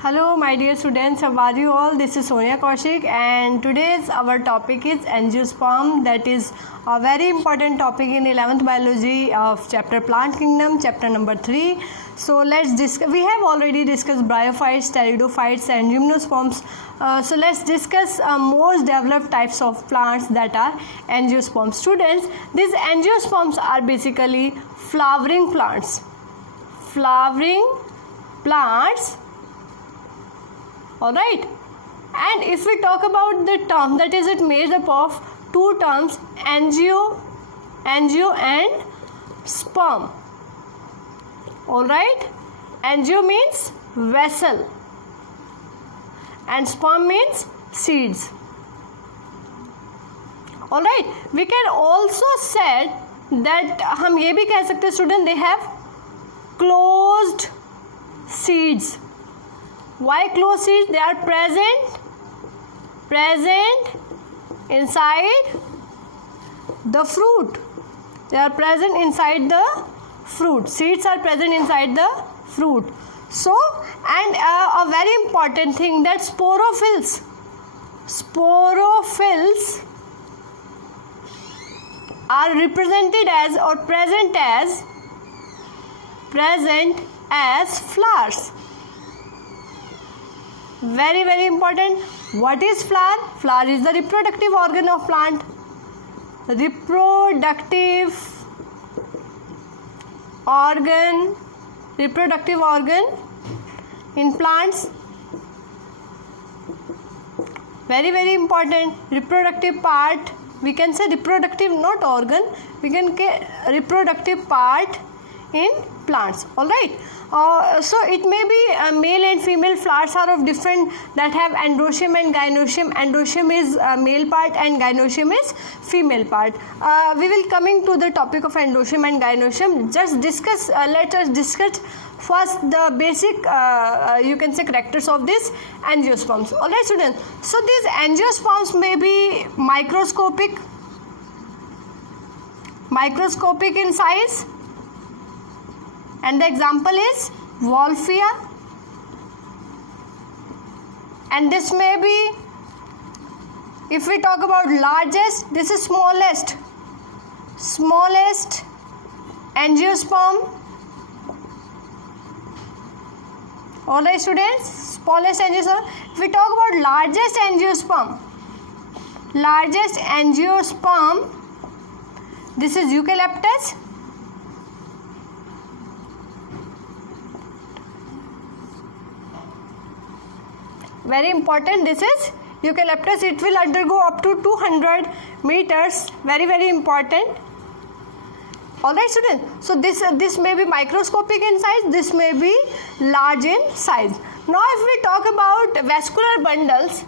Hello my dear students, how are you all? This is Sonia Kaushik and today's our topic is angiosperm, that is a very important topic in 11th biology of chapter plant kingdom, chapter number 3. So let's discuss. We have already discussed bryophytes, pteridophytes and gymnosperms. So let's discuss most developed types of plants that are angiosperms. Students, these angiosperms are basically flowering plants. Alright, and if we talk about the term, that is it made up of two terms, angio and sperm. Alright, angio means vessel and sperm means seeds. Alright, we can also say that हम ये भी कह सकते हैं student, they have closed seeds. Why closed seeds? They are present inside the fruit. They are present inside the fruit. Seeds are present inside the fruit. So, and a very important thing, that sporophylls are represented as or present as flowers. Very, very important. What is flower? Flower is the reproductive organ of plant. Reproductive organ in plants. Very, very important. Reproductive part. We can say reproductive, not organ. We can say reproductive part in plants. All right. So it may be male and female flowers are of different, that have androecium and gynoecium. Androecium is male part and gynoecium is female part. We will coming to the topic of androecium and gynoecium. Just discuss. Let us discuss first the basic you can say characters of these angiosperms. All right, students. So these angiosperms may be microscopic in size. And the example is Wolffia, and this may be, if we talk about largest, this is smallest angiosperm. Alright students, smallest angiosperm. If we talk about largest angiosperm, this is Eucalyptus. Very important, this is Eucalyptus. It will undergo up to 200 meters. Very, very important. Alright students. So this may be microscopic in size. This may be large in size. Now if we talk about vascular bundles,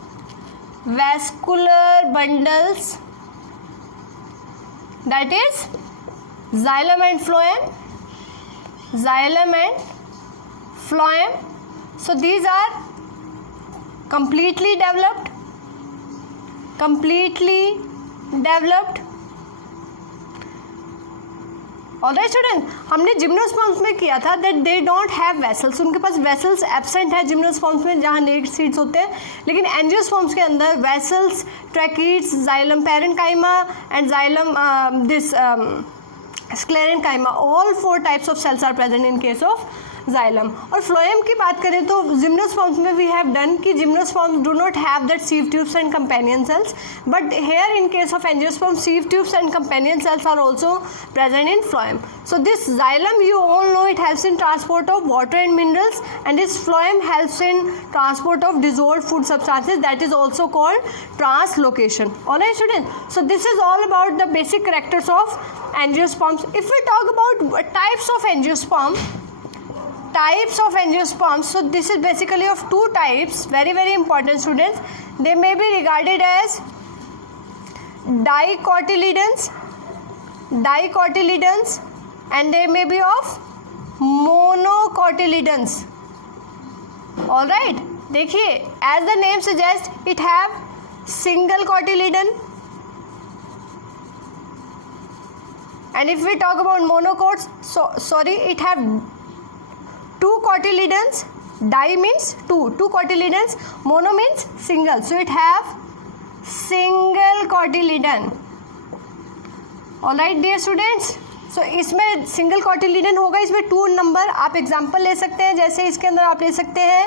that is xylem and phloem. So these are completely developed. Alright students, हमने gymnosperms में किया था that they don't have vessels. उनके पास vessels absent है gymnosperms में, जहाँ naked seeds होते हैं. लेकिन एंजियोस्पर्म्स के अंदर vessels, tracheids, xylem parenchyma and xylem sclerenchyma, all 4 types of cells are present in case of xylem. और phloem की बात करें तो gymnosperms में we have done कि gymnosperms do not have that sieve tubes and companion cells, but here in case of angiosperm, sieve tubes and companion cells are also present in phloem. So this xylem, you all know, it helps in transport of water and minerals, and this phloem helps in transport of dissolved food substances, that is also called translocation. Alright students, so this is all about the basic characters of angiosperms. If we talk about types of angiosperm, so this is basically of 2 types. Very, very important students. They may be regarded as dicotyledons, and they may be of monocotyledons. All right, देखिए, as the name suggests, it have single cotyledon, and if we talk about monocots, it have two cotyledons, Di means two cotyledons, mono means single, so it have single cotyledon. Alright dear students, so इसमें single cotyledon होगा, इसमें 2 number आप example ले सकते हैं, जैसे इसके अंदर आप ले सकते हैं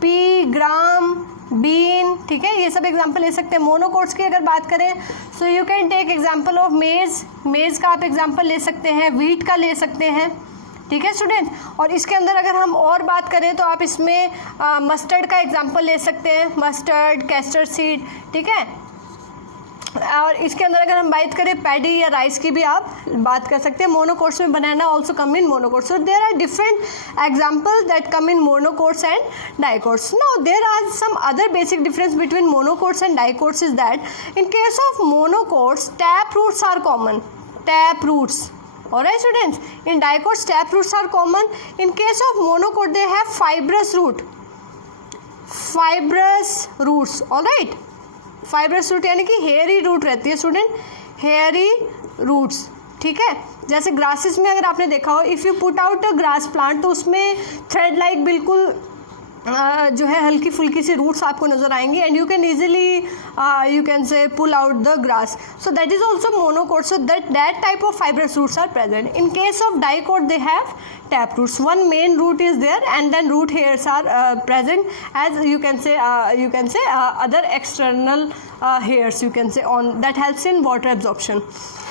पी, ग्राम, बीन, ठीक है, ये सब एग्जाम्पल ले सकते हैं। मोनोकोट्स की अगर बात करें so you can take example of maize का आप एग्जाम्पल ले सकते हैं, वीट का ले सकते हैं, ठीक है स्टूडेंट। और इसके अंदर अगर हम और बात करें तो आप इसमें मस्टर्ड का एग्जाम्पल ले सकते हैं, मस्टर्ड, कैस्टर सीड, ठीक है। और इसके अंदर अगर हम बात करें पैडी या राइस की भी आप बात कर सकते हैं। मोनोकोट्स में banana also come in monocots, so there are different examples that come in monocots and dicots. Now there are some other basic difference between monocots and dicots is that in case of monocots tap roots are common, tap roots, alright students, in dicots tap roots are common. In case of monocot they have fibrous roots, alright, fibrous root यानी कि hairy root रहती है student, hairy roots, ठीक है। जैसे grasses में अगर आपने देखा हो, if you put out a grass plant तो उसमें थ्रेड लाइक बिल्कुल जो है हल्की फुल्की सी रूट्स आपको नजर आएंगी, and you can easily you can say pull out the grass, so that is also monocot, so that type of fibrous roots are present. In case of dicot they have tap roots, one main root is there and then root hairs are present, as you can say other external hairs you can say on that helps in water absorption.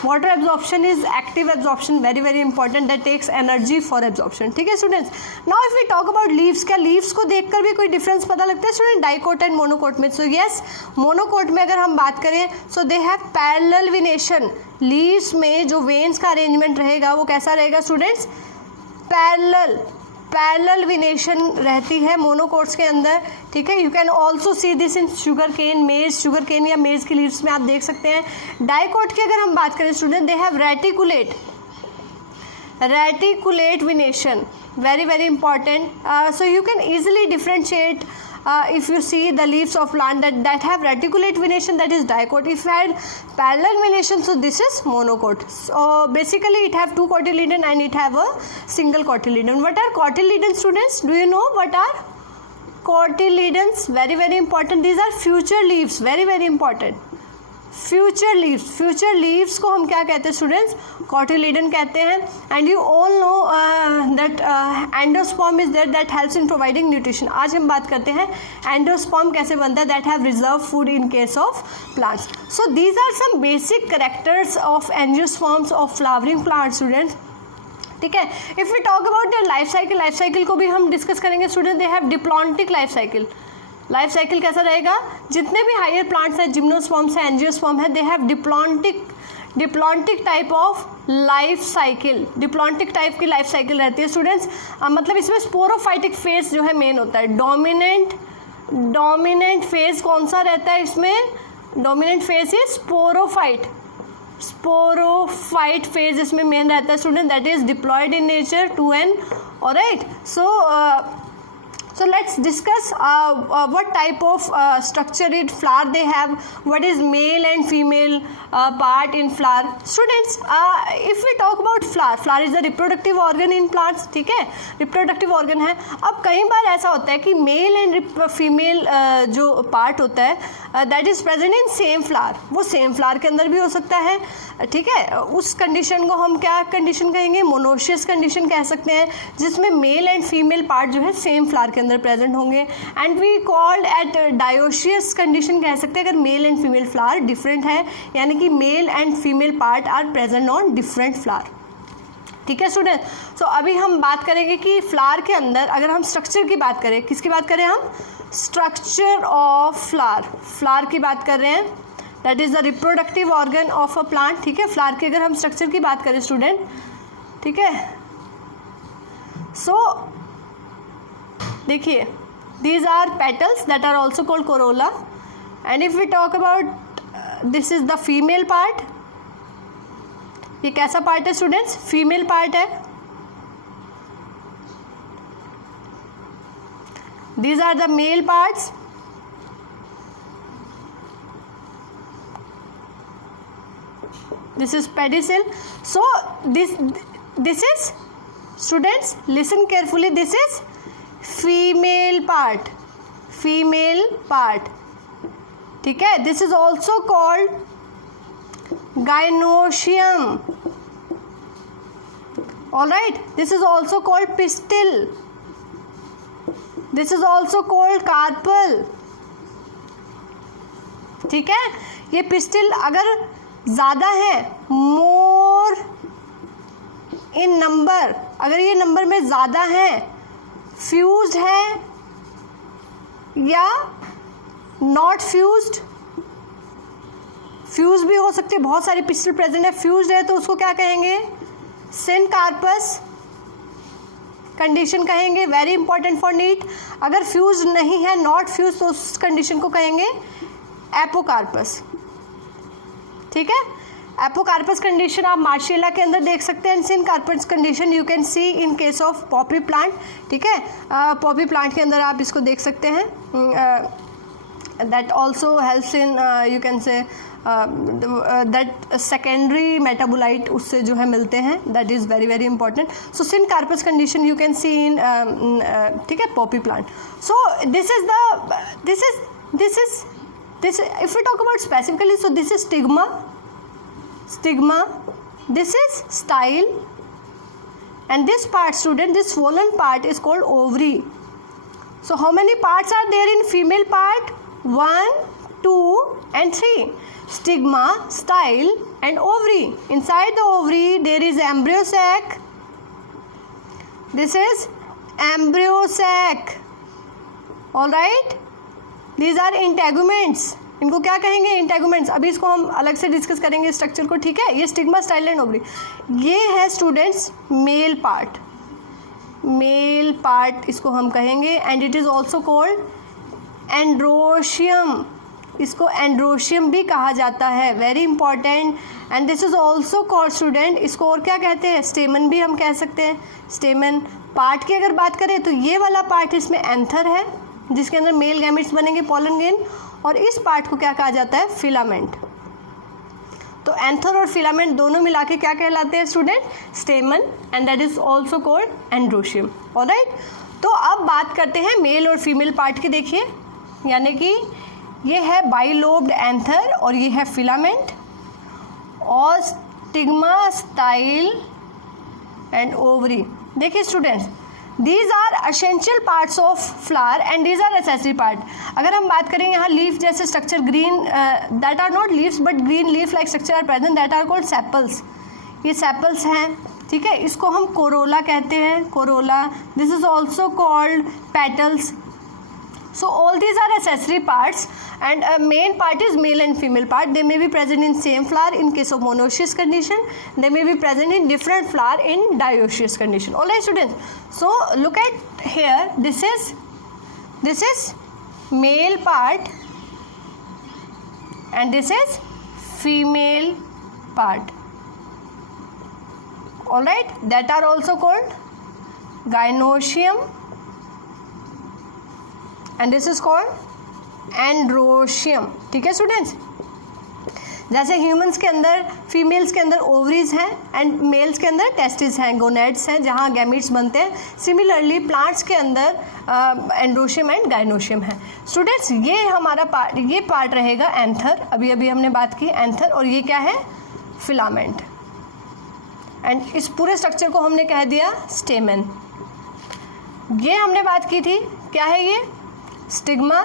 Water absorption is active absorption, very very important, that takes energy for absorption, ठीक है students. Now if we talk about leaves, क्या leaves को देखकर भी कोई difference पता लगता है स्टूडेंट डाइकोट एंड मोनोकोट में? सो यस, मोनोकोट में अगर हम बात करें so they have parallel venation. Leaves में जो वेन्स का अरेंजमेंट रहेगा वो कैसा रहेगा स्टूडेंट्स? पैरेलल वेनेशन रहती है मोनोकोट्स के अंदर, ठीक है. You can also see this in sugar cane, maize, sugar केन या मेज की लीव्स में आप देख सकते हैं. डाइकोट की अगर हम बात करें student, they have reticulate venation, very very important. So you can easily differentiate if you see the leaves of plant that have reticulate venation, that is dicot. If you had parallel venation, so this is monocot. So basically it have two cotyledon and it have a single cotyledon. What are cotyledons students? Do you know what are cotyledons? Very very important. These are future leaves, very very important. Future leaves को हम क्या कहते हैं students? Cotyledon कहते हैं. And you all know that endosperm is there that helps in providing nutrition. आज हम बात करते हैं एंडोस्पर्म कैसे बनता है, that have reserve food in case of plants. So these are some basic characters of angiosperms of flowering plant students, ठीक है. If we talk about the life cycle को भी हम डिस्कस करेंगे student. They have diplontic life cycle कैसा रहेगा? जितने भी हायर प्लांट्स हैं, जिम्नोस्पर्म्स हैं, एंजियोस्पर्म है, they have diplontic type of life cycle. Diplontic type की लाइफ साइकिल रहती है स्टूडेंट्स. मतलब इसमें स्पोरोफाइटिक फेज जो है मेन होता है. डोमिनेंट फेज कौन सा रहता है इसमें? Dominant phase is sporophyte phase इसमें मेन रहता है student. That is diploid in nature two N. Alright, so let's discuss what type of structure in flower they have, what is male and female part in flower. Students, if we talk about flower is a reproductive organ in plants, ठीक है, reproductive organ है. अब कई बार ऐसा होता है कि male and female जो पार्ट होता है that is present in same flower, वो सेम फ्लावर के अंदर भी हो सकता है, ठीक है. उस कंडीशन को हम क्या कंडीशन कहेंगे? मोनोशियस कंडीशन कह सकते हैं, जिसमें मेल एंड फीमेल पार्ट जो है सेम फ्लावर के अंदर प्रेजेंट होंगे. And we called at dioecious condition कह सकते हैं अगर male and female flower different है, यानी कि male and female part are present on different flower, ठीक है स्टूडेंट. सो अभी हम बात करेंगे कि फ्लावर के अंदर अगर हम स्ट्रक्चर की बात करें, किसकी बात करें हम? स्ट्रक्चर ऑफ फ्लावर की बात कर रहे हैं. That is the reproductive organ of a plant, ठीक है. फ्लावर की अगर हम स्ट्रक्चर की बात करें स्टूडेंट, ठीक है. सो देखिए, these are petals that are also called corolla. And if we talk about this is the female part. ये कैसा पार्ट है स्टूडेंट्स? फीमेल पार्ट है. These are the male parts. This is pedicel. So this is, students listen carefully, this is female part, female part, ठीक है. This is also called gynoecium. All right, this is also called pistil. This is also called carpel. ठीक है. ये pistil अगर ज़्यादा है, मोर इन number, अगर ये नंबर में ज़्यादा है, फ्यूज्ड है या नॉट फ्यूज्ड, फ्यूज भी हो सकते, बहुत सारी पिस्टिल प्रेजेंट है, फ्यूज्ड है तो उसको क्या कहेंगे, सिनकार्पस कंडीशन कहेंगे. Very important for NEET. अगर फ्यूज नहीं है, नॉट फ्यूज, तो उस कंडीशन को कहेंगे एपोकार्पस. ठीक है. एपोकार्पस कंडीशन आप मार्शियला के अंदर देख सकते हैं. Syncarpous condition you can see in case of Poppy plant. ठीक है. पॉपी प्लांट के अंदर आप इसको देख सकते हैं. That also helps in you can say that secondary metabolite उससे जो है मिलते हैं. That is very very important. So syncarpous condition you can see in, ठीक है, poppy plant. So this is if we talk about specifically, so this is stigma, this is style, and this part, student, this swollen part is called ovary. So how many parts are there in female part? 1, 2 and 3. Stigma, style and ovary. Inside the ovary there is embryo sac. This is embryo sac. All right. These are integuments. इनको क्या कहेंगे, integuments. अभी इसको हम अलग से discuss करेंगे structure को. ठीक है. ये स्टिग्मा, स्टाइल एंड ओवरी. ये है students male part. Male part इसको हम कहेंगे. And it is also called androecium. इसको एंड्रोशियम भी कहा जाता है. Very important. And this is also called student, इसको और क्या कहते हैं, स्टेमन भी हम कह सकते हैं. स्टेमन पार्ट की अगर बात करें तो ये वाला पार्ट इसमें एंथर है, जिसके अंदर मेल गैमेट्स बनेंगे, पॉलन ग्रेन. और इस पार्ट को क्या कहा जाता है, फिलामेंट. तो एंथर और फिलामेंट दोनों मिला के क्या कहलाते हैं student, स्टेमन. And that is also called androecium. Alright. तो अब बात करते हैं मेल और फीमेल पार्ट की. देखिए, यानी कि ये है बाइलोब्ड एंथर और ये है फिलामेंट. और स्टिग्मा, स्टाइल एंड ओवरी. देखिए students, These are essential parts of flower and these are accessory part. अगर हम बात करें यहाँ लीफ जैसे structure, green that are not leaves but green leaf like structure are present, that are called sepals. ये sepals हैं. ठीक है. इसको हम कोरोला कहते हैं, Corolla. This is also called petals. So all these are accessory parts and a main part is male and female part. They may be present in same flower in case of monoecious condition. They may be present in different flower in dioecious condition. Alright students. So look at here. This is male part and this is female part. Alright. That are also called gynoecium. And this is called androecium. ठीक है students. जैसे humans के अंदर, females के अंदर ovaries हैं and mails के अंदर टेस्टिस हैं, गोनेड्स हैं, जहाँ गैमीट्स बनते हैं. सिमिलरली प्लांट्स के अंदर एंड्रोशियम एंड गाइनोशियम है. स्टूडेंट्स, ये हमारा पार्ट, ये पार्ट रहेगा एंथर. अभी अभी हमने बात की एंथर. और ये क्या है, फिलामेंट. एंड इस पूरे स्ट्रक्चर को हमने कह दिया स्टेमन. ये हमने बात की थी, क्या है ये, stigma,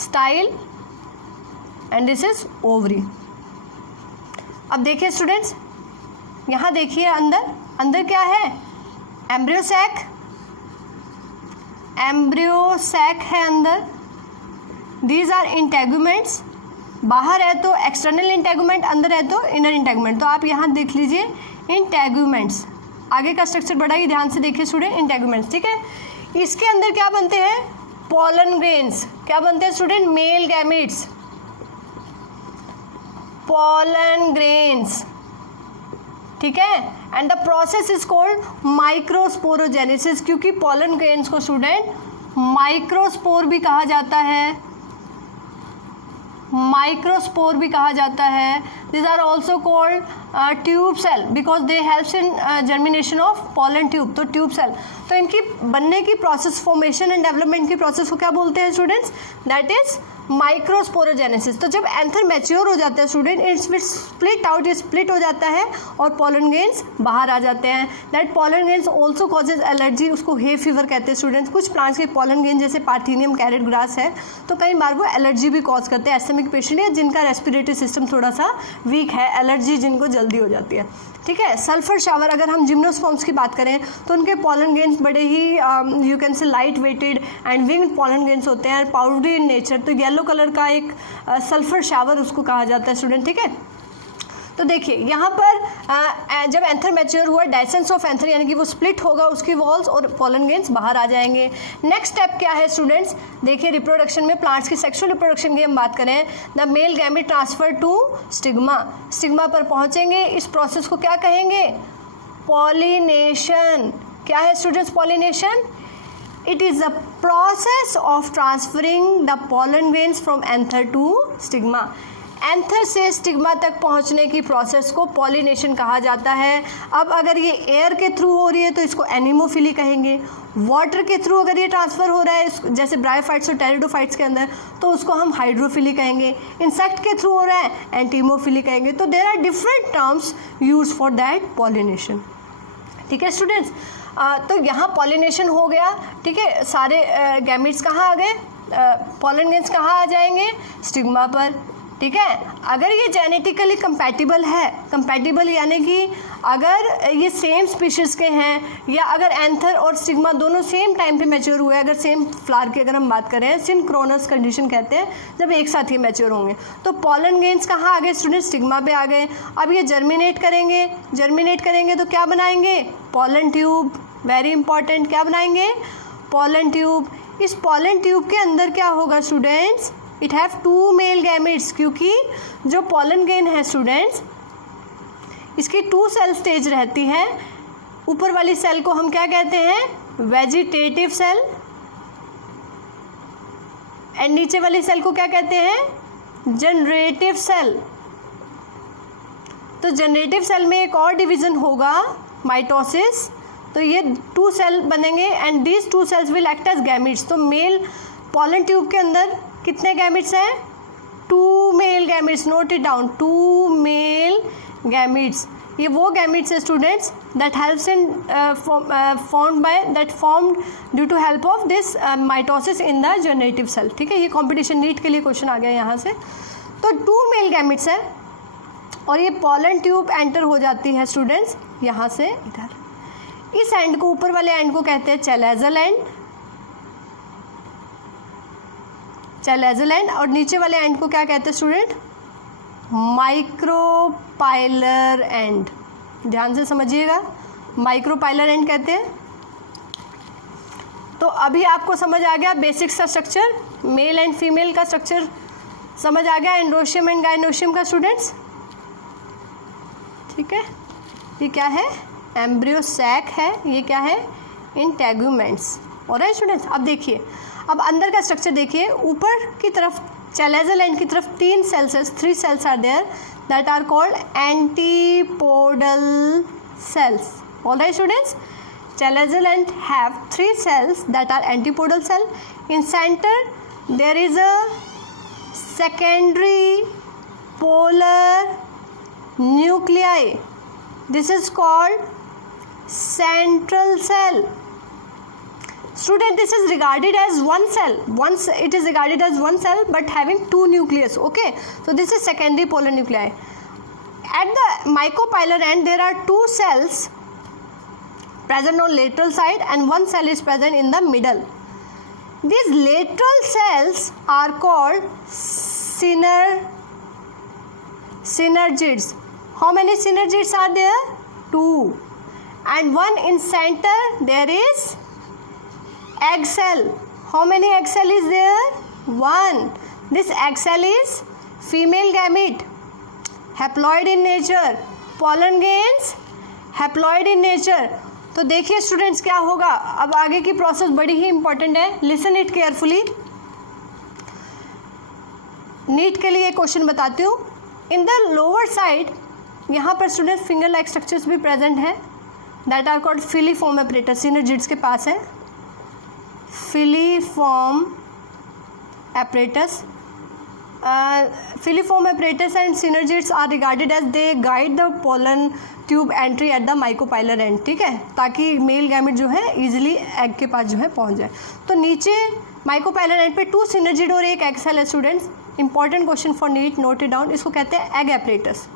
style and this is ovary. अब देखिए स्टूडेंट्स, यहाँ देखिए अंदर क्या है, एम्ब्रियो सैक. एम्ब्रियो सैक है अंदर. These are integuments. बाहर है तो एक्सटर्नल इंटेगुमेंट, अंदर है तो इनर इंटेगुमेंट. तो आप यहाँ देख लीजिए इंटेगुमेंट्स. आगे का स्ट्रक्चर बड़ा ही ध्यान से देखिए स्टूडेंट, इंटेगुमेंट्स. ठीक है. इसके अंदर क्या बनते हैं, पॉलन ग्रेन्स. क्या बनते हैं student, male gametes, pollen grains. ठीक है. And the process is called microsporogenesis. क्योंकि पॉलन ग्रेन्स को स्टूडेंट माइक्रोस्पोर भी कहा जाता है, माइक्रोस्पोर भी कहा जाता है. These are also called tube cell because they helps in germination of pollen tube. तो tube cell, तो इनकी बनने की प्रोसेस, फॉर्मेशन एंड डेवलपमेंट की प्रोसेस को क्या बोलते हैं स्टूडेंट्स? That is microsporogenesis. तो जब एंथर मैच्योर हो जाता है student, it's will split out, ये स्प्लिट हो जाता है और पॉलन ग्रेन्स बाहर आ जाते हैं. That pollen grains also causes allergy, उसको हे फीवर कहते हैं स्टूडेंट्स. कुछ प्लांट्स के पॉलन ग्रेन जैसे पार्थेनियम, कैरेट ग्रास है, तो कई बार वो एलर्जी भी कॉज करते हैं. एस्थेमिक पेशेंट है जिनका रेस्पिरेटरी सिस्टम थोड़ा सा वीक है, एलर्जी जिनको जल्दी हो जाती है. ठीक है. सल्फर शावर, अगर हम जिम्नोस्पर्म्स की बात करें तो उनके पॉलन ग्रेन्स बड़े ही you can say light weighted and winged pollen grains होते हैं, पाउडरी इन नेचर. तो येलो कलर का एक सल्फर शावर उसको कहा जाता है स्टूडेंट. ठीक है. तो देखिए यहाँ पर जब एंथर मैच्योर हुआ, डायसेंस ऑफ एंथर यानी कि वो स्प्लिट होगा उसकी वॉल्स और पॉलन ग्रेन्स बाहर आ जाएंगे. नेक्स्ट स्टेप क्या है स्टूडेंट्स? देखिए रिप्रोडक्शन में, प्लांट्स की सेक्सुअल रिप्रोडक्शन की हम बात करें, the male gamete transfer to stigma. Stigma पर पहुँचेंगे. इस प्रोसेस को क्या कहेंगे? पॉलिनेशन. क्या है students pollination? It is the process of transferring the pollen grains from anther to stigma. Anther से स्टिग्मा तक पहुंचने की प्रोसेस को पॉलिनेशन कहा जाता है. अब अगर ये एयर के थ्रू हो रही है तो इसको एनिमोफिली कहेंगे. वाटर के थ्रू अगर ये ट्रांसफ़र हो रहा है जैसे ब्रायोफाइट्स और टेरिडोफाइट्स के अंदर, तो उसको हम हाइड्रोफिली कहेंगे. इंसेक्ट के थ्रू हो रहा है एंटीमोफिली कहेंगे. तो there are different terms use for that pollination. ठीक है स्टूडेंट्स. तो यहाँ पॉलिनेशन हो गया. ठीक है. सारे गैमेट्स कहाँ आ गए? पॉलन ग्रेन्स कहाँ आ जाएंगे? स्टिग्मा पर. ठीक है. अगर ये जेनेटिकली कंपैटिबल है, कंपैटिबल यानी कि अगर ये सेम स्पीशीज़ के हैं या अगर एंथर और स्टिग्मा दोनों सेम टाइम पे मैच्योर हुए, अगर सेम फ्लावर की अगर हम बात करें, सिंक्रोनस कंडीशन कहते हैं जब एक साथ ही मैच्योर होंगे, तो पॉलन ग्रेन्स कहाँ आ गए स्टूडेंट? स्टिग्मा पे आ गए. अब ये जर्मिनेट करेंगे. जर्मिनेट करेंगे तो क्या बनाएंगे? Pollen tube. Very important. क्या बनाएंगे? Pollen tube. इस पॉलन ट्यूब के अंदर क्या होगा students? It have two male gametes, क्योंकि जो पॉलन ग्रेन है स्टूडेंट्स इसकी 2 सेल स्टेज रहती है. ऊपर वाली सेल को हम क्या कहते हैं? Vegetative cell. एंड नीचे वाली सेल को क्या कहते हैं? Generative cell. तो जनरेटिव सेल में एक और डिवीजन होगा, माइटोसिस. तो ये 2 सेल बनेंगे and these 2 cells will act as gametes. तो मेल पॉलन ट्यूब के अंदर कितने गैमेट्स हैं? 2 male gametes. Note it down. 2 male gametes. ये वो गैमेट्स है students that helps in formed due to help of this mitosis in the generative cell. ठीक है. ये कंपटीशन नीट के लिए क्वेश्चन आ गया यहाँ से. तो 2 मेल गैमेट्स है और ये पॉलन ट्यूब एंटर हो जाती है स्टूडेंट्स यहाँ से इधर. इस एंड को, ऊपर वाले एंड को कहते हैं चैलेजल एंड. Chalazal and. और नीचे वाले एंड को क्या कहते हैं स्टूडेंट? Micropylar and. ध्यान से समझिएगा, माइक्रोपाइलर एंड कहते हैं. तो अभी आपको समझ आ गया बेसिक्स का स्ट्रक्चर, मेल एंड फीमेल का स्ट्रक्चर समझ आ गया, एंड्रोशियम एंड गायनोशियम का स्टूडेंट्स. ठीक है. ये क्या है? एम्ब्रियो सैक है. ये क्या है? इंटेगुमेंट्स. Alright students. अब देखिए, अब अंदर का स्ट्रक्चर देखिए. ऊपर की तरफ चैलेजल एंड की तरफ 3 cells are there that are called antipodal cells. Alright students. Chalazal end have 3 cells that are antipodal cell. In center there is a secondary polar nuclei. This is called central cell. Student, this is regarded as one cell. Once it is regarded as one cell but having 2 nucleus. Okay, so this is secondary polar nuclei. At the micropylar end there are 2 cells present on lateral side and 1 cell is present in the middle. These lateral cells are called synergids. How many synergids are there? 2. And one in center there is egg cell. How many egg cell is there? 1. This egg cell is female gamete, haploid in nature. Pollen grains haploid in nature. तो देखिए students क्या होगा. अब आगे की process बड़ी ही important है. Listen it carefully. NEET के लिए क्वेश्चन बताती हूँ. इन द लोअर साइड यहाँ पर स्टूडेंट फिंगर लाइक स्ट्रक्चर्स भी प्रेजेंट है, that are called filiform apparatus, synergids के पास है filiform apparatus. Filiform apparatus and synergids are regarded as they guide the pollen tube entry at the mycopylar end. ठीक है, ताकि मेल गैमेट जो है इजीली एग के पास जो है पहुंच जाए. तो नीचे माइकोपाइलर एंड पे 2 सिनर्जिड और 1 एग सेल है students. Important question for NEET, note it down. इसको कहते हैं egg apparatus.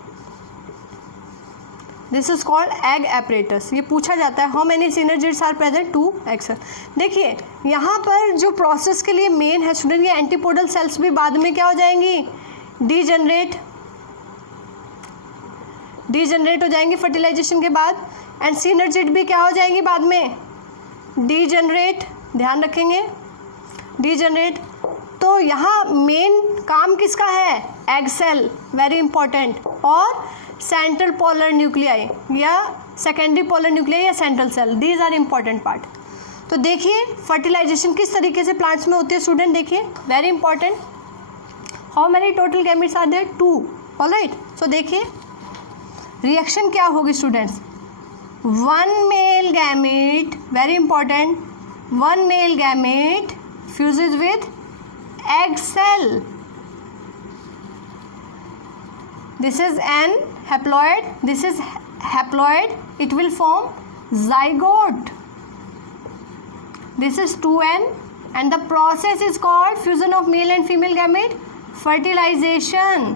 This is called egg apparatus. ये पूछा जाता है how many synergids are present, 2 egg cell. देखिए यहाँ पर जो प्रोसेस के लिए मेन है स्टूडेंट, ये एंटीपोडल सेल्स भी बाद में क्या हो जाएंगी, डीजनरेट हो जाएंगी फर्टिलाइजेशन के बाद. एंड सिनर्जिड भी क्या हो जाएंगी बाद में, डीजनरेट. ध्यान रखेंगे डीजनरेट. तो यहाँ मेन काम किसका है, एग सेल, वेरी इंपॉर्टेंट, और सेंट्रल पोलर न्यूक्लियाई या सेकेंडरी पोलर न्यूक्लियाई या central cell, these are important part. तो देखिए फर्टिलाइजेशन किस तरीके से प्लांट्स में होती है स्टूडेंट, देखिए very important. How many total gametes are there, 2. Alright. So देखिए रिएक्शन क्या होगी students, 1 male gamete, very important, 1 male gamete fuses with egg cell. This is an haploid, this is haploid, it will form zygote. This is 2n and the process is called fusion of male and female gamete, fertilization.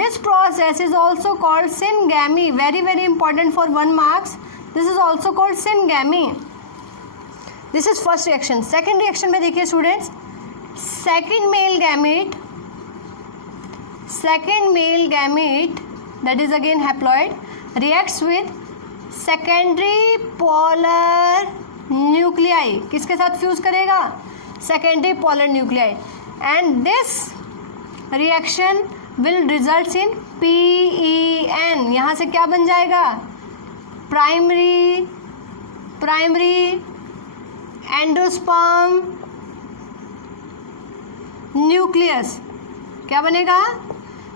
This process is also called syngamy, very important for 1 marks. This is also called syngamy. This is first reaction. Second reaction में देखिए students, second male gamete that is again haploid reacts with secondary polar nuclei. किसके साथ fuse करेगा, secondary polar nuclei, and this reaction will result in PEN. यहाँ से क्या बन जाएगा, प्राइमरी एंडोस्पर्म न्यूक्लियस. क्या बनेगा,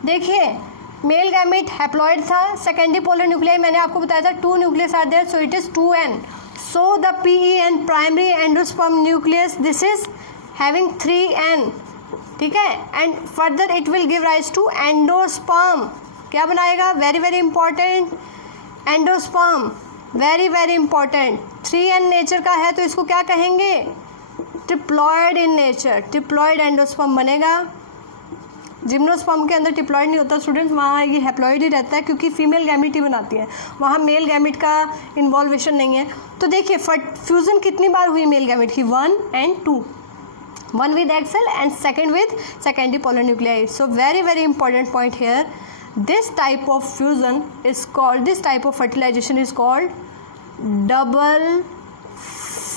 देखिए मेल गैमेट हैप्लॉइड था, सेकेंडरी पोलर न्यूक्लियाई मैंने आपको बताया था 2 nucleus are there, so it is 2n. So the PEN primary endosperm nucleus, this is having 3n. ठीक है, and further it will give rise to endosperm. क्या बनाएगा, very important, endosperm, very important. 3n nature का है तो इसको क्या कहेंगे, triploid in nature, triploid endosperm बनेगा. जिम्नोस्पर्म के अंदर ट्रिप्लॉइड नहीं होता स्टूडेंट्स, वहाँ ये हैप्लॉइड ही रहता है क्योंकि फीमेल गैमेट ही बनाती है, वहाँ मेल गैमेट का इन्वॉल्वेशन नहीं है. तो देखिए फ्यूजन कितनी बार हुई मेल गैमेट की, 1 and 2, 1 with egg cell and second with secondary polar nuclei. So very important point here, this type of fusion is called, this type of fertilization is called double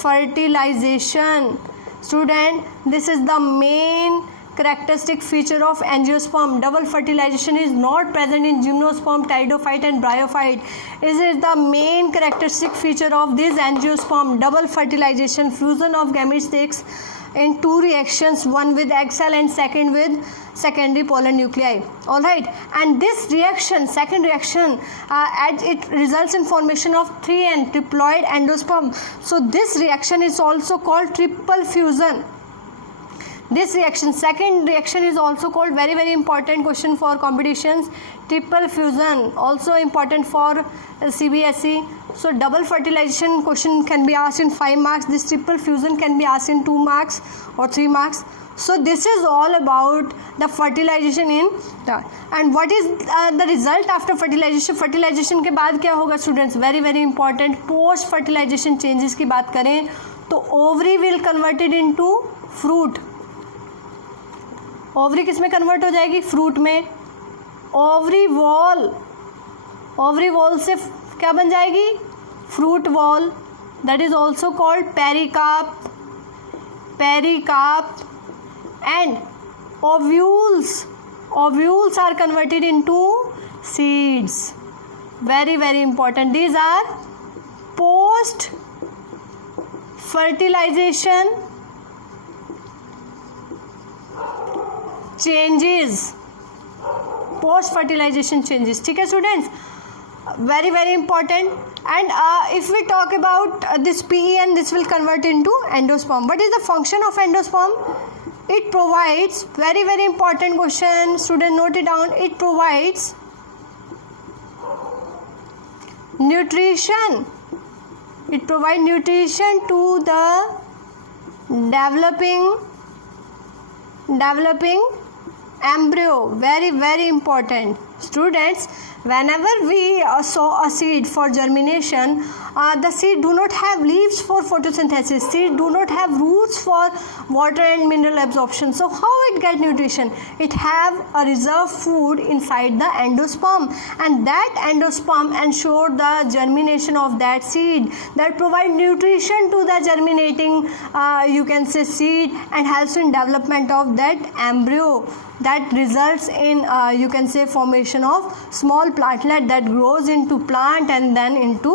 fertilization. Student, this is the main characteristic feature of angiosperm. Double fertilization is not present in gymnosperm, pteridophyte and bryophyte. This is the main characteristic feature of this angiosperm. Double fertilization, fusion of gametes takes in 2 reactions, one with egg cell and second with secondary polar nuclei. All right, and this reaction, second reaction, it results in formation of 3n, triploid endosperm. So this reaction is also called triple fusion. This reaction, second reaction, is also called, very important question for competitions, triple fusion, also important for CBSE. So double fertilization question can be asked in 5 marks. This triple fusion can be asked in 2 marks or 3 marks. So this is all about the fertilization in that. And what is the result after fertilization? Fertilization के बाद क्या होगा students? very important. Post fertilization changes की बात करें तो ovary will converted into fruit. Ovary किस में कन्वर्ट हो जाएगी, फ्रूट में. ओवरी वॉल से क्या बन जाएगी, fruit wall, that is also called pericarp. And ovules are converted into seeds. very important. These are post fertilization changes. Post fertilization changes. ठीक है students, very very important. And if we talk about this PEN, this will convert into endosperm. What is the function of endosperm? It provides, very very important question, student note it down, it provides nutrition. It provides nutrition to the developing embryo. Very very important students. Whenever we sow a seed for germination, the seed do not have leaves for photosynthesis, seed do not have roots for water and mineral absorption. So how it get nutrition? It have a reserve food inside the endosperm, and that endosperm ensure the germination of that seed, that provide nutrition to the germinating you can say seed, and helps in development of that embryo, that results in you can say formation of small plantlet that grows into plant and then into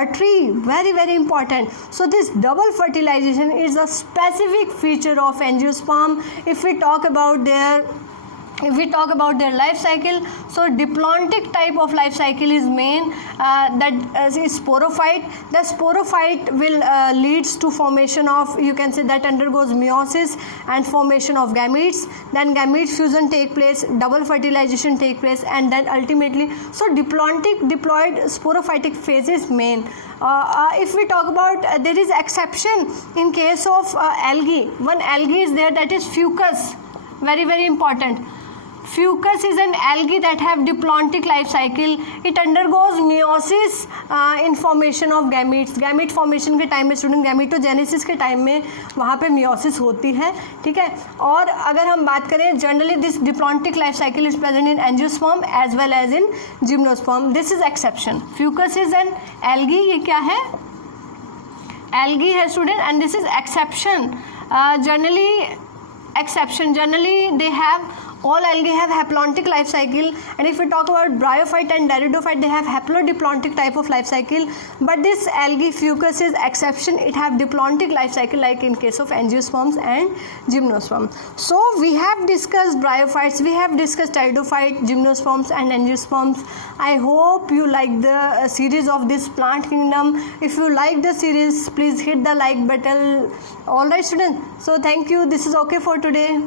a tree. Very very important. So this double fertilization is a specific feature of angiosperm. If we talk about their life cycle, so diplontic type of life cycle is main, that is sporophyte. The sporophyte will leads to formation of, you can say, that undergoes meiosis and formation of gametes, then gamete fusion take place, double fertilization take place, and then ultimately, so diplontic diploid sporophytic phase is main. If we talk about there is exception in case of algae. One algae is there, that is fucus. Very very important. Fucus is an algae that have diplontic life cycle. It undergoes meiosis in formation of gametes. Gamete formation के time में student गैमीटोजेनेसिस के time में वहाँ पे meiosis होती है. ठीक है. और अगर हम बात करें generally this diplontic life cycle is present in angiosperm as well as in gymnosperm. This is exception. Fucus is an algae. ये क्या है? एल्गी है student, and this is exception. Generally exception, generally they have, all algae have haplontic life cycle, and if we talk about bryophyte and pteridophyte, they have haplodiplontic type of life cycle, but this algae fucus is exception. It have diplontic life cycle like in case of angiosperms and gymnosperms. So we have discussed bryophytes, we have discussed pteridophyte, gymnosperms and angiosperms. I hope you like the series of this plant kingdom. If you like the series, please hit the like button. All right students, so thank you. This is okay for today.